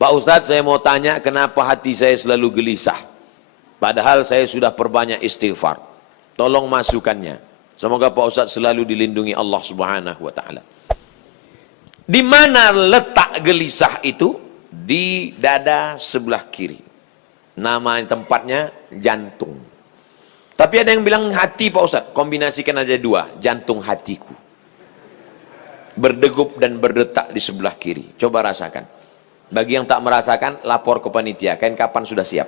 Pak Ustadz, saya mau tanya kenapa hati saya selalu gelisah, padahal saya sudah perbanyak istighfar. Tolong masukannya. Semoga Pak Ustadz selalu dilindungi Allah Subhanahu wa ta'ala. Di mana letak gelisah itu? Di dada sebelah kiri. Nama tempatnya jantung. Tapi ada yang bilang hati Pak Ustadz. Kombinasikan aja dua. Jantung hatiku. Berdegup dan berdetak di sebelah kiri. Coba rasakan. Bagi yang tak merasakan, lapor ke panitia. Kain kapan sudah siap?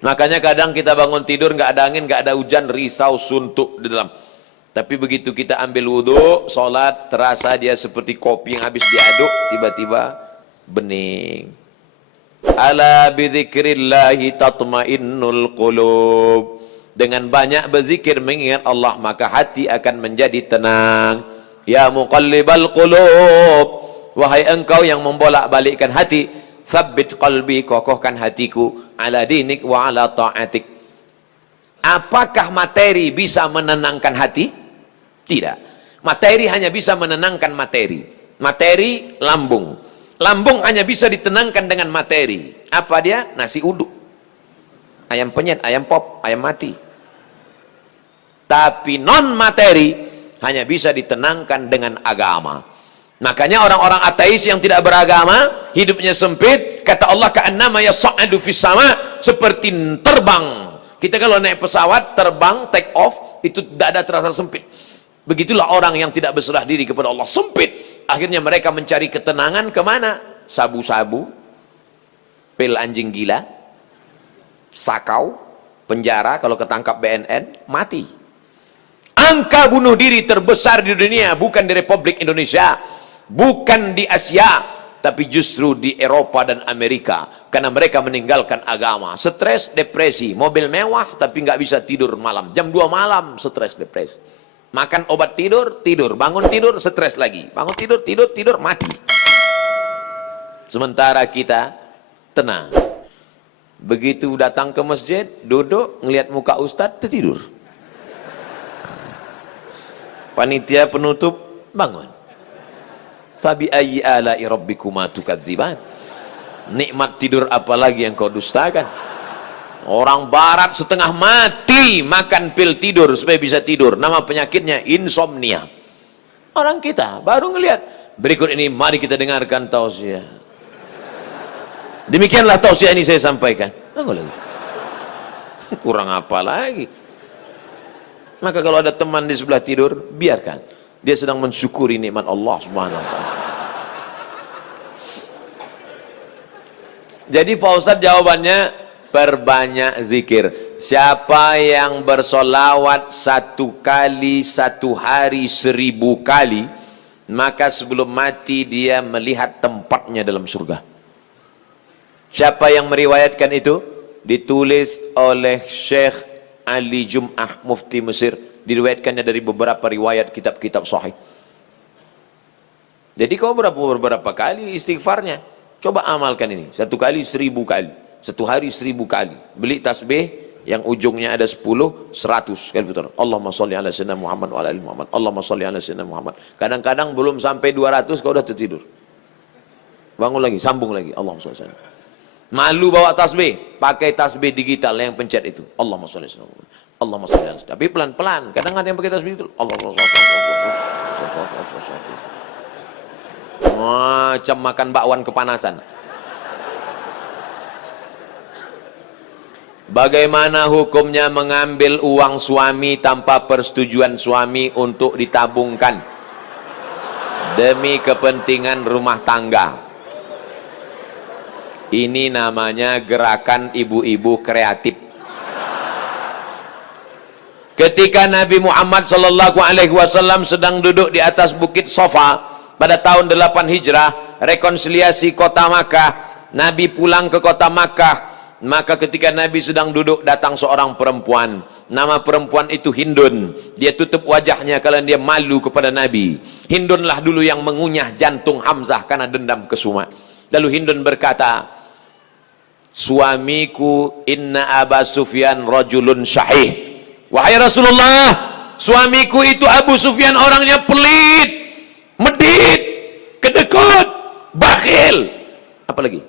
Makanya kadang kita bangun tidur, nggak ada angin, nggak ada hujan, risau, suntuk di dalam. Tapi begitu kita ambil wudhu, sholat, terasa dia seperti kopi yang habis diaduk, tiba-tiba bening. Ala bidzikrillahi tatmainnul qulub. Dengan banyak berzikir mengingat Allah, maka hati akan menjadi tenang. Ya muqallibal qulub, wahai engkau yang membolak-balikkan hati, tsabbit qalbi, kokohkan hatiku, ala dinik wa ala ta'atik. Apakah materi bisa menenangkan hati? Tidak. Materi hanya bisa menenangkan materi. Materi lambung. Lambung hanya bisa ditenangkan dengan materi. Apa dia? Nasi uduk, ayam penyet, ayam pop, ayam mati. Tapi non materi hanya bisa ditenangkan dengan agama. Makanya orang-orang ateis yang tidak beragama, hidupnya sempit. Kata Allah, ka'annama yas'adu fis sama, seperti terbang. Kita kalau naik pesawat, terbang, take off, itu dada terasa sempit. Begitulah orang yang tidak berserah diri kepada Allah, sempit. Akhirnya mereka mencari ketenangan kemana? Sabu-sabu, pil anjing gila, sakau, penjara, kalau ketangkap BNN, mati. Angka bunuh diri terbesar di dunia bukan di Republik Indonesia, bukan di Asia, tapi justru di Eropa dan Amerika, karena mereka meninggalkan agama. Stres, depresi, mobil mewah tapi nggak bisa tidur malam, jam 2 malam stres, depresi. Makan obat tidur, tidur, bangun tidur, stres lagi, bangun tidur, tidur, tidur, mati. Sementara kita tenang. Begitu datang ke masjid, duduk, ngelihat muka ustadz, tertidur. Panitia penutup, bangun. Fabi ayyi ala'i rabbikuma tukadziban. Nikmat tidur apalagi yang kau dustakan? Orang barat setengah mati makan pil tidur supaya bisa tidur. Nama penyakitnya insomnia. Orang kita baru ngelihat. Berikut ini mari kita dengarkan tausiah. Demikianlah tausiah ini saya sampaikan. Kurang apa lagi? Maka kalau ada teman di sebelah tidur, biarkan. Dia sedang mensyukuri nikmat Allah Subhanahu wa ta'ala. Jadi Pak Ustadz jawabannya, perbanyak zikir. Siapa yang bersolawat 1 kali 1 hari 1000 kali, maka sebelum mati dia melihat tempatnya dalam surga. Siapa yang meriwayatkan itu? Ditulis oleh Syekh Ali Jum'ah, mufti Mesir. Diriwayatkannya dari beberapa riwayat kitab-kitab sahih. Jadi kau beberapa kali istighfarnya, coba amalkan ini. 1 kali 1000 kali, 1 hari 1000 kali. Beli tasbih yang ujungnya ada 10, 100 kali putar. Allahumma sholli ala sayyidina Muhammad wa ala ali Muhammad. Allahumma sholli ala sayyidina Muhammad. Kadang-kadang belum sampai 200 kau udah tertidur. Bangun lagi, sambung lagi. Allahumma sholli ala sayyidina. Malu bawa tasbih, pakai tasbih digital yang pencet itu. Allahumma sholli ala sayyidina. Allahumma sholli ala sayyidina. Tapi pelan-pelan. Kadang ada yang pakai tasbih itu. Allahumma sholli ala sayyidina. Macam makan bakwan kepanasan. Bagaimana hukumnya mengambil uang suami tanpa persetujuan suami untuk ditabungkan demi kepentingan rumah tangga? Ini namanya gerakan ibu-ibu kreatif. Ketika Nabi Muhammad SAW sedang duduk di atas bukit Sofa pada tahun 8 Hijrah, rekonsiliasi kota Makkah, Nabi pulang ke kota Makkah. Maka ketika Nabi sedang duduk, datang seorang perempuan. Nama perempuan itu Hindun. Dia tutup wajahnya karena dia malu kepada Nabi. Hindunlah dulu yang mengunyah jantung Hamzah karena dendam kesuma. Lalu Hindun berkata, suamiku inna Aba Sufyan rajulun syahih. Wahai Rasulullah, suamiku itu Abu Sufyan orangnya pelit, medit, Apa lagi?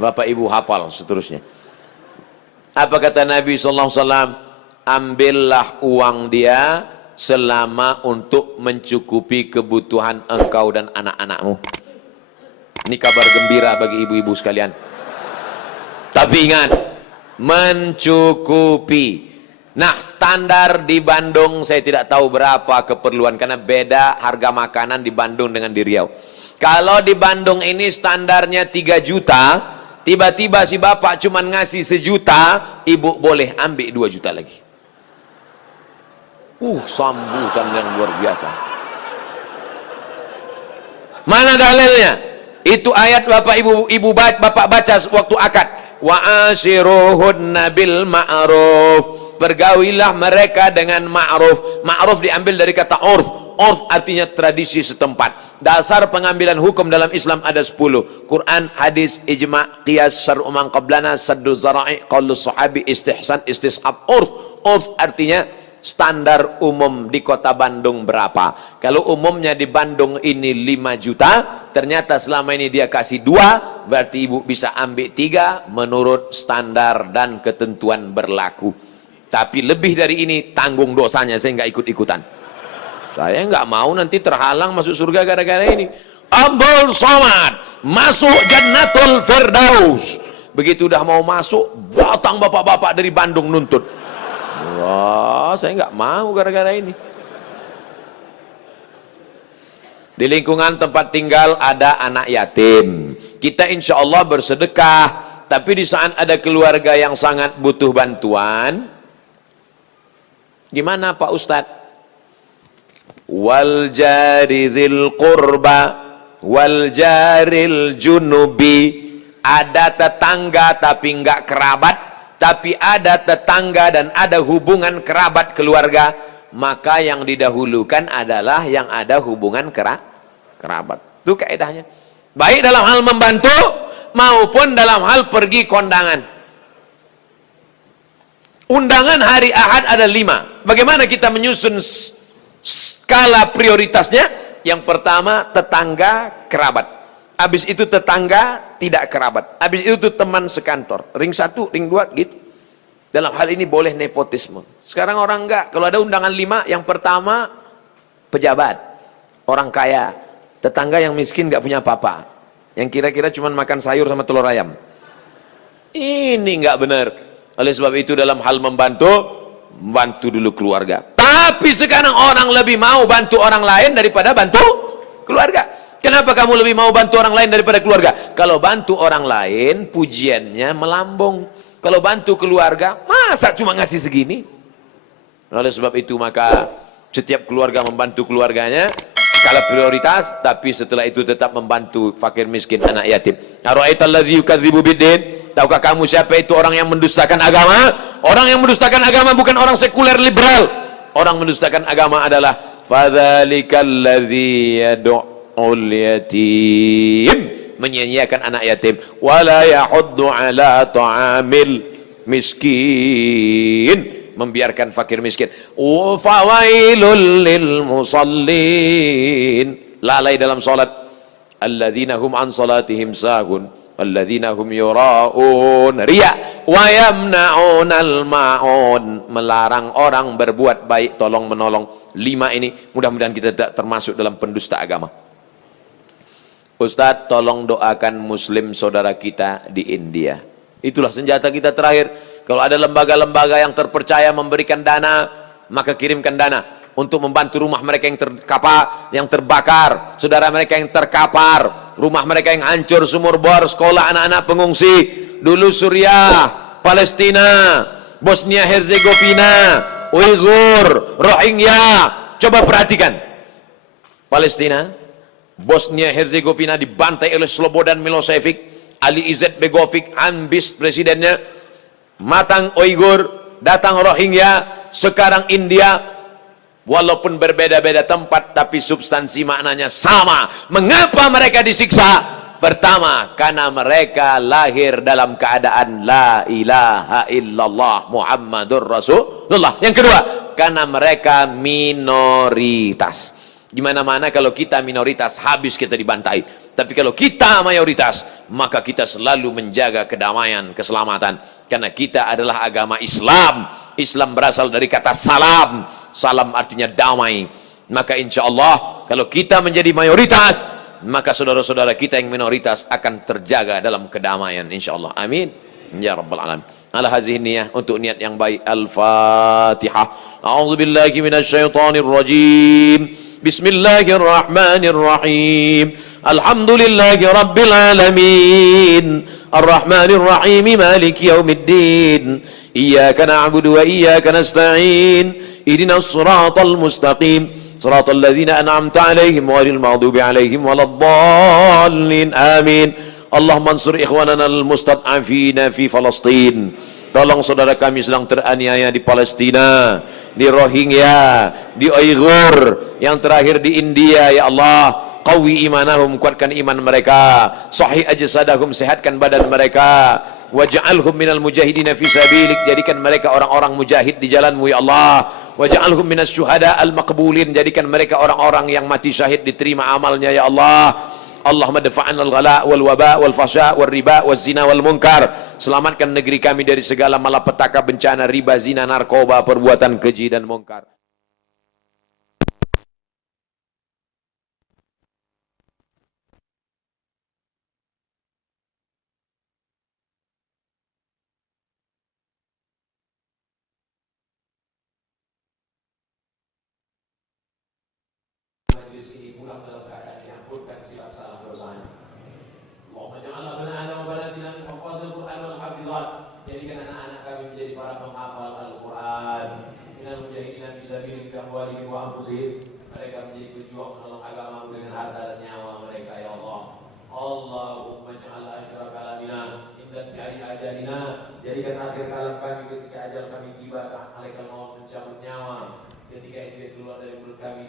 Bapak Ibu hafal seterusnya. Apa kata Nabi SAW? Ambillah uang dia selama untuk mencukupi kebutuhan engkau dan anak-anakmu. Ini kabar gembira bagi ibu-ibu sekalian. Tapi ingat, mencukupi. Nah, standar di Bandung saya tidak tahu berapa keperluan, karena beda harga makanan di Bandung dengan di Riau. Kalau di Bandung ini standarnya 3 juta, tiba-tiba si bapak cuma ngasih 1 juta, ibu boleh ambil 2 juta lagi. Sambutan yang luar biasa. Mana dalilnya? Itu ayat bapak bapak baca waktu akad. Wa ashiruhunna bil ma'ruf. Bergawilah mereka dengan ma'ruf. Ma'ruf diambil dari kata urf. Urf artinya tradisi setempat. Dasar pengambilan hukum dalam Islam ada 10. Quran, hadis, ijma', qiyas, syar'u man qablana, saddu zara'i, qaulus sahabi, istihsan, istishab. Urf. Urf artinya standar umum di kota Bandung berapa. Kalau umumnya di Bandung ini 5 juta, ternyata selama ini dia kasih 2, berarti ibu bisa ambil 3 menurut standar dan ketentuan berlaku. Tapi lebih dari ini tanggung dosanya, saya nggak ikut-ikutan. Saya nggak mau nanti terhalang masuk surga gara-gara ini. Abdul Somad masuk Jannatul Firdaus. Begitu udah mau masuk, datang bapak-bapak dari Bandung nuntut. Wah, saya nggak mau gara-gara ini. Di lingkungan tempat tinggal ada anak yatim. Kita insya Allah bersedekah. Tapi di saat ada keluarga yang sangat butuh bantuan, gimana Pak Ustadz? Wal jari dzil qurba wal jaril junubi. Ada tetangga tapi nggak kerabat, tapi ada tetangga dan ada hubungan kerabat keluarga, maka yang didahulukan adalah yang ada hubungan kerabat. Itu kaidahnya. Baik dalam hal membantu maupun dalam hal pergi kondangan. Undangan hari Ahad ada 5. Bagaimana kita menyusun skala prioritasnya? Yang pertama tetangga kerabat. Habis itu tetangga tidak kerabat. Habis itu teman sekantor. Ring 1, ring 2 gitu. Dalam hal ini boleh nepotisme. Sekarang orang enggak. Kalau ada undangan 5, yang pertama pejabat, orang kaya, tetangga yang miskin enggak punya apa-apa, yang kira-kira cuma makan sayur sama telur ayam. Ini enggak benar. Oleh sebab itu dalam hal membantu dulu keluarga. Tapi sekarang orang lebih mau bantu orang lain daripada bantu keluarga. Kenapa kamu lebih mau bantu orang lain daripada keluarga? Kalau bantu orang lain, pujiannya melambung. Kalau bantu keluarga, masa cuma ngasih segini? Oleh sebab itu maka setiap keluarga membantu keluarganya, skala prioritas, tapi setelah itu tetap membantu fakir miskin, anak yatim. Ara'aital ladzi yukadzibu biddin? Tahukah kamu siapa itu orang yang mendustakan agama? Orang yang mendustakan agama bukan orang sekuler liberal. Orang mendustakan agama adalah fadzalikal ladzi yad'u yatim, menyia-nyiakan anak yatim, wala yahuddu ala ta'amil miskin, membiarkan fakir miskin. Fawailul lil musallin, lalai dalam salat. Alladzina hum an salatihim sahun, alladzina hum yura'un, riya, wa yamna'unal ma'un, melarang orang berbuat baik, tolong menolong. 5 ini mudah-mudahan kita tidak termasuk dalam pendusta agama. Ustadz, tolong doakan muslim saudara kita di India. Itulah senjata kita terakhir. Kalau ada lembaga-lembaga yang terpercaya memberikan dana, maka kirimkan dana untuk membantu rumah mereka yang terbakar, saudara mereka yang terkapar, rumah mereka yang hancur, sumur bor, sekolah anak-anak pengungsi. Dulu Suriah, Palestina, Bosnia Herzegovina, Uighur, Rohingya. Coba perhatikan. Palestina, Bosnia Herzegovina dibantai oleh Slobodan Milosevic, Ali Izzet Begovic, ambis presidennya, matang Uighur, datang Rohingya, sekarang India. Walaupun berbeda-beda tempat, tapi substansi maknanya sama. Mengapa mereka disiksa? Pertama, karena mereka lahir dalam keadaan la ilaha illallah Muhammadur Rasulullah. Yang kedua, karena mereka minoritas. Di mana-mana kalau kita minoritas, habis kita dibantai. Tapi kalau kita mayoritas, maka kita selalu menjaga kedamaian, keselamatan. Karena kita adalah agama Islam. Islam berasal dari kata salam. Salam artinya damai. Maka insya Allah, kalau kita menjadi mayoritas, maka saudara-saudara kita yang minoritas akan terjaga dalam kedamaian insya Allah. Amin ya rabbal alamin. Ala hazihi niyah, untuk niat yang baik. Al-Fatihah. A'udzu billahi minasyaitonir rajim. Bismillahirrahmanirrahim. Alhamdulillahi rabbil alamin. Ar-Rahmanir Rahim, Maliki yaumiddin. Iyyaka na'budu wa iyyaka nasta'in. Ihdinas siratal mustaqim. صراط الذين أنعمت عليهم غير المغضوب عليهم ولا الضالين آمين. اللهم انصر إخواننا المستضعفين في فلسطين. Tolong saudara kami sedang teraniaya di Palestina, di Rohingya, di Uighur, yang terakhir di India. Ya Allah, qawi imanahum, kuatkan iman mereka. Sahih ajsadahum, sehatkan badan mereka. Waj'alhum minal mujahidina fi sabilik, jadikan mereka orang-orang mujahid di jalanmu ya Allah. Waj'alhum minas syuhada al-maqbulin, jadikan mereka orang-orang yang mati syahid, diterima amalnya ya Allah. Allahumma dafa'an al-ghala wal waba wal fasha wal riba wal zina wal munkar. Selamatkan negeri kami dari segala malapetaka, bencana, riba, zina, narkoba, perbuatan keji dan munkar. Majlis ini pulang dalam keadaan diampunkan silap salah dosanya. Allahumma ja'alna banana wa banatina min hafazil Qur'an wal hafizat. Jadikan anak-anak kami menjadi para penghafal Al-Qur'an. Minal mujahidina fi sabilik bi amwalihim wa anfusihim. Mereka menjadi pejuang menolong agamamu dengan harta dan nyawa mereka ya Allah. Allahumma ja'al akhir kalamina inda intihai ajalina. Jadikan akhir kalam kami ketika ajal kami tiba, saat malaikat maut mencabut nyawa. Ketika itu keluar dari mulut kami